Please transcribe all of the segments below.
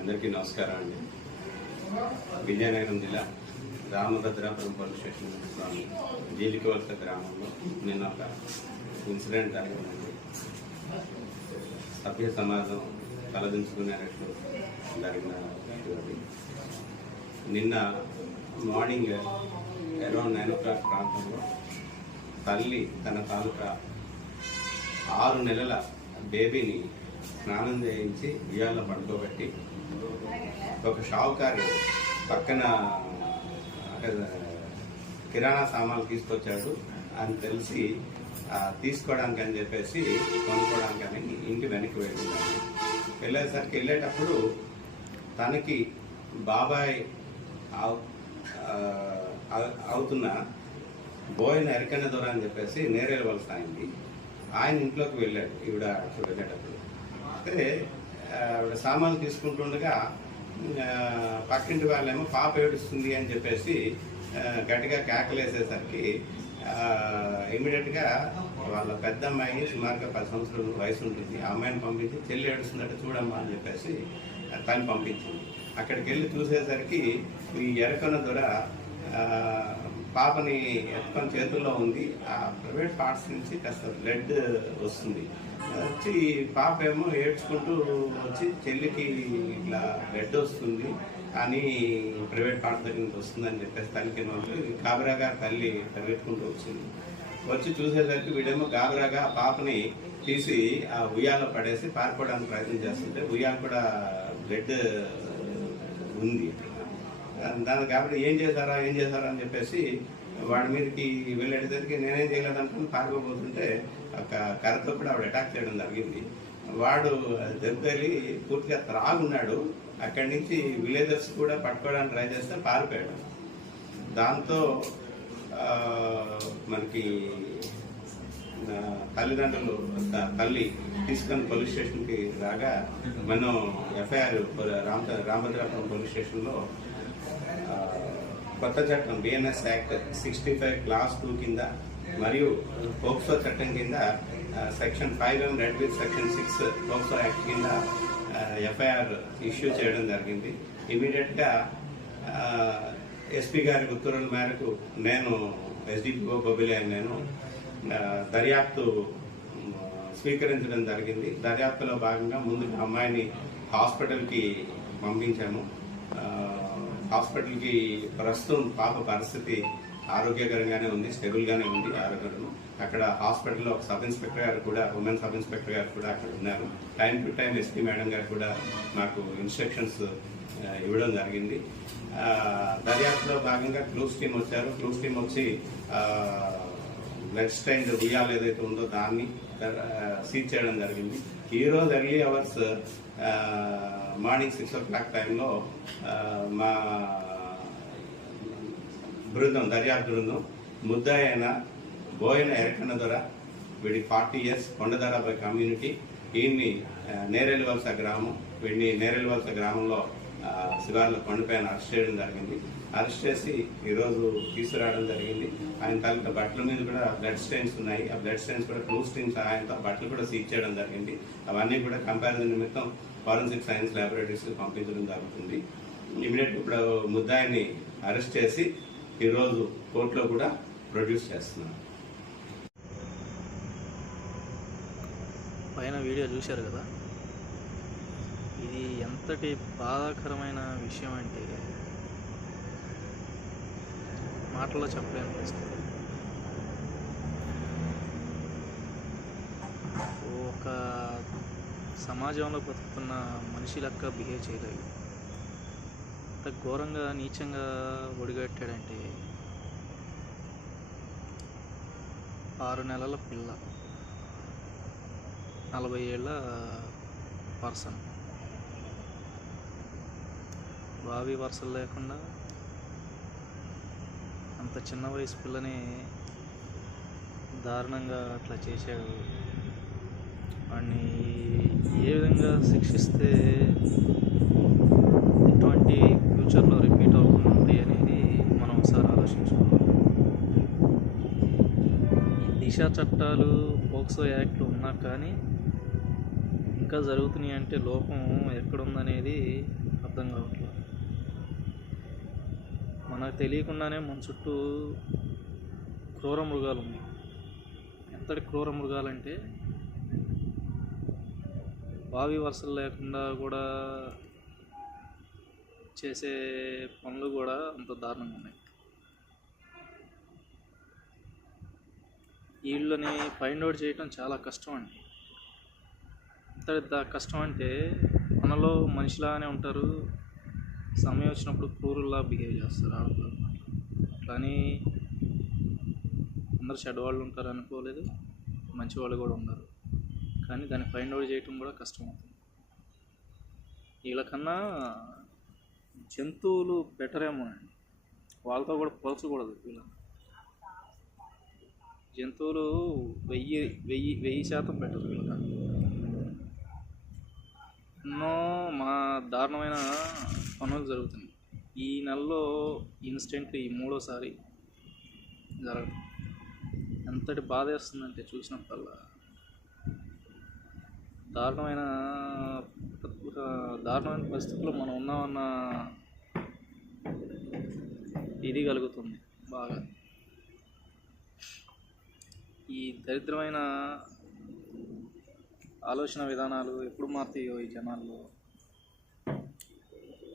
అందరికీ నమస్కారం అండి. విజయనగరం జిల్లా రామభద్రాపురం పోలీస్ స్టేషన్ జీలికవలస గ్రామంలో నిన్న ఒక ఇన్సిడెంట్ జరిగిందండి. సభ్య సమాజం తలదించుకునేటట్లు జరిగిన నిన్న మార్నింగ్ అరౌండ్ 9 o'clock ప్రాంతంలో తల్లి తన తాలూకా 6 నెలల బేబీని స్నానం చేయించి ఉయ్యాల్లో పడుకోబెట్టి ఒక షావుకారు పక్కన కిరాణా సామాన్లు తీసుకొచ్చాడు అని తెలిసి తీసుకోవడానికి అని చెప్పేసి కొనుక్కోవడానికి అని ఇంటి వెనక్కి వెళ్ళేసరికి వెళ్ళేటప్పుడు తనకి బాబాయ్ అవుతున్న బోయిన ఎరకన్న దొర అని చెప్పేసి నేరేల వలస అయింది. ఆయన ఇంట్లోకి వెళ్ళాడు ఈవిడ వెళ్ళేటప్పుడు. అయితే ఆవిడ సామాన్లు తీసుకుంటుండగా పక్కింటి వాళ్ళేమో పాప ఏడుస్తుంది అని చెప్పేసి గట్టిగా కేకలేసేసరికి ఇమీడియట్గా వాళ్ళ పెద్ద అమ్మాయి సుమారుగా 10 సంవత్సరాల వయసు ఉంటుంది. ఆ అమ్మాయిని పంపించి చెల్లి ఏడుస్తుందట చూడమ్మా అని చెప్పేసి తను పంపించింది. అక్కడికి వెళ్ళి చూసేసరికి ఈ ఎరకన్న దొర పాపని ఎత్తుకొని చేతుల్లో ఉంది. ఆ ప్రైవేట్ పార్ట్స్ నుంచి కాస్త బ్లడ్ వస్తుంది. వచ్చి పాప ఏమో ఏడ్చుకుంటూ వచ్చి చెల్లికి ఇట్లా బ్లడ్ వస్తుంది కానీ ప్రైవేట్ పార్ట్స్ దగ్గర నుంచి వస్తుందని చెప్పేసి తల్లికి గాబరాగా తల్లి పరిగెట్టుకుంటూ వచ్చింది. వచ్చి చూసేసరికి వీడేమో గాబరాగా పాపని తీసి ఆ ఉయ్యాలో పడేసి పారిపోవడానికి ప్రయత్నం చేస్తుంటే ఉయ్యాల కూడా బ్లడ్ ఉంది. దాని కాబట్టి ఏం చేశారా అని చెప్పేసి వాడి మీదకి వెళ్ళేసరికి నేనేం చేయలేదనుకుని పారిపోతుంటే ఒక కర్రతో కూడా ఆవిడ అటాక్ చేయడం జరిగింది. వాడు దెబ్బలి పూర్తిగా త్రాగున్నాడు. అక్కడి నుంచి విలేజర్స్ కూడా పట్టుకోవడానికి ట్రై చేస్తే పారిపోయాడు. దాంతో మనకి తల్లిదండ్రులు తల్లి తీసుకొని పోలీస్ స్టేషన్కి రాగా మనం ఎఫ్ఐఆర్ రామభద్రాపురం పోలీస్ స్టేషన్లో కొత్త చట్టం బిఎన్ఎస్ యాక్ట్ 65 క్లాస్ 2 కింద మరియు పోక్సో చట్టం కింద section 5M red with section 6 POCSO act కింద ఎఫ్ఐఆర్ ఇష్యూ చేయడం జరిగింది. ఇమీడియట్గా ఎస్పీ గారి ఉత్తర్వుల మేరకు నేను ఎస్డిపిఓ బొబిలే నేను దర్యాప్తు స్వీకరించడం జరిగింది. దర్యాప్తులో భాగంగా ముందు అమ్మాయిని హాస్పిటల్కి పంపించాము. హాస్పిటల్కి ప్రస్తుతం పాప పరిస్థితి ఆరోగ్యకరంగానే ఉంది, స్టేబుల్గానే ఉంది ఆరోగ్యం. అక్కడ హాస్పిటల్లో ఒక సబ్ ఇన్స్పెక్టర్ గారు కూడా, ఉమెన్ సబ్ ఇన్స్పెక్టర్ గారు కూడా అక్కడ ఉన్నారు. Time to time SP madam గారు కూడా మాకు ఇన్స్ట్రక్షన్స్ ఇవ్వడం జరిగింది. దర్యాప్తులో భాగంగా క్లూస్ టీమ్ వచ్చారు. క్లూస్ టీమ్ వచ్చి బ్లడ్ స్టైన్ ఉయ్యాలు ఏదైతే ఉందో దాన్ని సీజ్ చేయడం జరిగింది. ఈరోజు ఎర్లీ అవర్స్ మార్నింగ్ 6 o'clock టైంలో మా దర్యాప్తు బృందం ముద్దాయి అయిన బోయిన ఎరకన్న దొర, వీడి 40 years, కొండదారాబాయ్ కమ్యూనిటీ, వీడిని నేరేల వలస గ్రామం, వీడిని నేరేల వలస గ్రామంలో శివార్ల కొండపైన అరెస్ట్ చేయడం జరిగింది. అరెస్ట్ చేసి ఈరోజు తీసుకురావడం జరిగింది. ఆయన తాలూకా బట్టల మీద కూడా బ్లడ్ స్టెయిన్స్ ఉన్నాయి. ఆ బ్లడ్ స్టెయిన్స్ కూడా క్లూస్ టీమ్ సహాయంతో బట్టలు కూడా సీజ్ చేయడం జరిగింది. అవన్నీ కూడా కంపారిజన్ నిమిత్తం ఫారెన్సిక్ సైన్స్ ల్యాబొరేటరీస్కి పంపించడం జరుగుతుంది. ఇమీడియట్గా ఇప్పుడు ముద్దాయిని అరెస్ట్ చేసి ఈరోజు కోర్టులో కూడా ప్రొడ్యూస్ చేస్తున్నాం. పైన వీడియో చూశారు కదా, ఇది ఎంతటి బాధాకరమైన విషయం అంటే మాటల్లో చెప్పలేని పరిస్థితి. ఒక సమాజంలో బతుకుతున్న మనిషి లెక్క బిహేవ్ చేయలేదు. అంత ఘోరంగా నీచంగా ఒడిగట్టాడంటే 6 నెలల పిల్ల, 40 ఏళ్ళ పర్సన్, భావి వరుసలు లేకుండా అంత చిన్న వయసు పిల్లని దారుణంగా అట్లా చేశాడు. వాడిని ఏ విధంగా శిక్షిస్తే ఎటువంటి ఫ్యూచర్లో రిపీట్ అవుతుంది అనేది మనం ఒకసారి ఆలోచించుకోవాలి. దిశ చట్టాలు, పోక్సో యాక్ట్లు ఉన్నా కానీ ఇంకా జరుగుతున్నాయి అంటే లోపం ఎక్కడుందనేది అర్థం కావట్లేదు. మనకు తెలియకుండానే మన చుట్టూ క్రూర మృగాలు ఉన్నాయి. ఎంతటి క్రూర మృగాలంటే వావి వరుసలు లేకుండా కూడా చేసే పనులు కూడా అంత దారుణంగా ఉన్నాయి. వీళ్ళని ఫైండ్ అవుట్ చేయటం చాలా కష్టం అండి. ఎంత కష్టం అంటే మనలో మనిషిలాగానే ఉంటారు, సమయం వచ్చినప్పుడు క్రూరుల్లా బిహేవ్ చేస్తారు ఆడపిల్లలు. కానీ అందరు చెడ్డవాళ్ళు ఉంటారు అనుకోలేదు, మంచివాళ్ళు కూడా ఉన్నారు. కానీ దాన్ని ఫైండ్ అవుట్ చేయటం కూడా కష్టం అవుతుంది. వీళ్ళకన్నా జంతువులు బెటర్ ఏమో అండి, వాళ్ళతో కూడా పోల్చకూడదు. వీళ్ళని జంతువులు 1000% బెటర్ వీళ్ళకన్నా. ఎన్నో మా దారుణమైన పనులు జరుగుతున్నాయి. ఈ నెలలో ఇన్సిడెంట్ ఈ 3వసారి జరగడం ఎంతటి బాధ వేస్తుందంటే చూసినప్పుడల్లా. దారుణమైన పరిస్థితుల్లో మనం ఉన్నామన్న ఇది కలుగుతుంది బాగా. ఈ దరిద్రమైన ఆలోచన విధానాలు ఎప్పుడు మారుతాయో ఈ జనాల్లో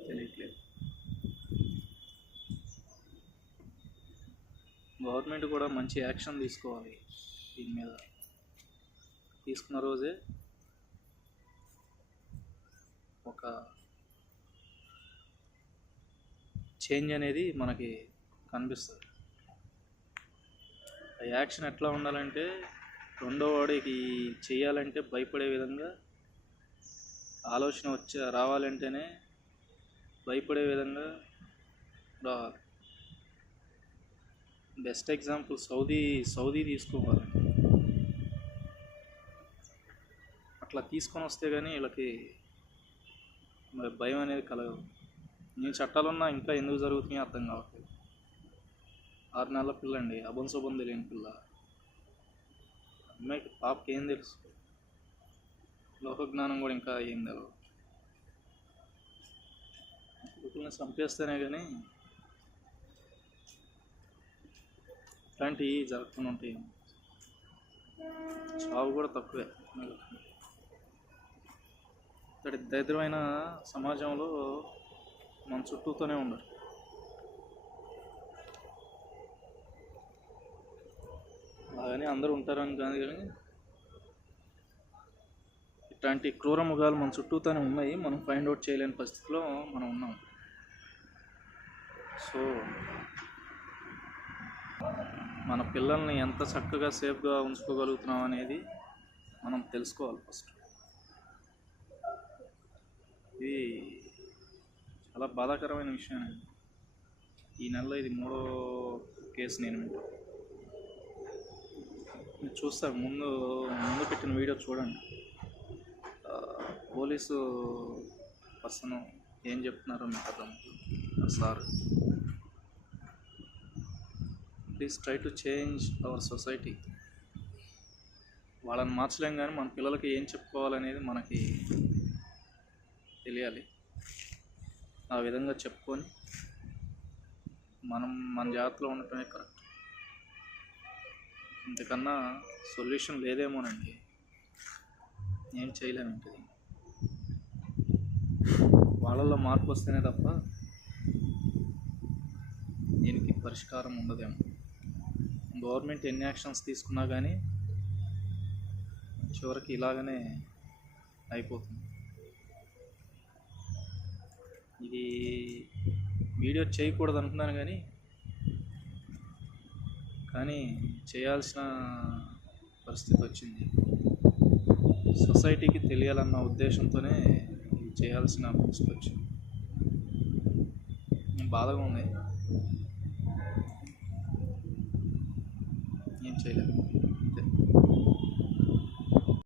తెలియట్లేదు. గవర్నమెంట్ కూడా మంచి యాక్షన్ తీసుకోవాలి దీని మీద. తీసుకున్న రోజే ఒక చేంజ్ అనేది మనకి కనిపిస్తుంది. ఆ యాక్షన్ ఎట్లా ఉండాలంటే, రెండో వాడికి చేయాలంటే భయపడే విధంగా, ఆలోచన రావాలంటేనే భయపడే విధంగా రావాలి. బెస్ట్ ఎగ్జాంపుల్ సౌదీ తీసుకోవాలి. అట్లా తీసుకొని వస్తే కానీ వీళ్ళకి భయం అనేది కలగదు. నేను చట్టాలున్నా ఇంకా ఎందుకు జరుగుతున్నాయో అర్థం కావట్లేదు. 6 నెలల పిల్ల అండి, అభంశుభం తెలియని పిల్ల. అమ్మాయికి పాపకి ఏం తెలుసు? లోకజ్ఞానం కూడా ఇంకా ఏం తెలియదు. కొడుకుల్ని చంపేస్తేనే కానీ ఇట్లాంటివి జరగకుండా ఉంటాయి. చావు కూడా తక్కువే. ఇక్కడి దరిద్రమైన సమాజంలో మన చుట్టూతోనే ఉండరు. అలాగని అందరూ ఉంటారని కాదు, కానీ ఇట్లాంటి క్రూర మృగాలు మన చుట్టూతోనే ఉన్నాయి. మనం ఫైండ్ అవుట్ చేయలేని పరిస్థితిలో మనం ఉన్నాం. సో మన పిల్లల్ని ఎంత చక్కగా సేఫ్గా ఉంచుకోగలుగుతున్నాం అనేది మనం తెలుసుకోవాలి ఫస్ట్. ఇది చాలా బాధాకరమైన విషయం అండి. ఈ నెలలో ఇది 3వ కేసు నేను చూస్తాను. ముందు పెట్టిన వీడియో చూడండి. పోలీసు పర్సన్ ఏం చెప్తున్నారో మీకు అర్థమవుతుంది. Sir, please try to change our society. వాళ్ళని మార్చలేం, కానీ మన పిల్లలకి ఏం చెప్పుకోవాలనేది మనకి తెలియాలి. ఆ విధంగా చెప్పుకొని మనం మన జాగ్రత్తలో ఉండటమే కరెక్ట్. ఇంతకన్నా సొల్యూషన్ లేదేమోనండి. ఏం చేయలేము. ఇంటిది వాళ్ళల్లో మార్పు వస్తేనే తప్ప దీనికి పరిష్కారం ఉండదేమో. గవర్నమెంట్ ఎన్ని యాక్షన్స్ తీసుకున్నా కానీ చివరికి ఇలాగనే అయిపోతుంది. ఇది వీడియో చేయకూడదు అనుకున్నాను, కానీ చేయాల్సిన పరిస్థితి వచ్చింది. సొసైటీకి తెలియాలన్న ఉద్దేశంతోనే ఇది చేయాల్సిన పరిస్థితి వచ్చింది. బాధగా ఉంది, ఏం చేయలేము అంతే.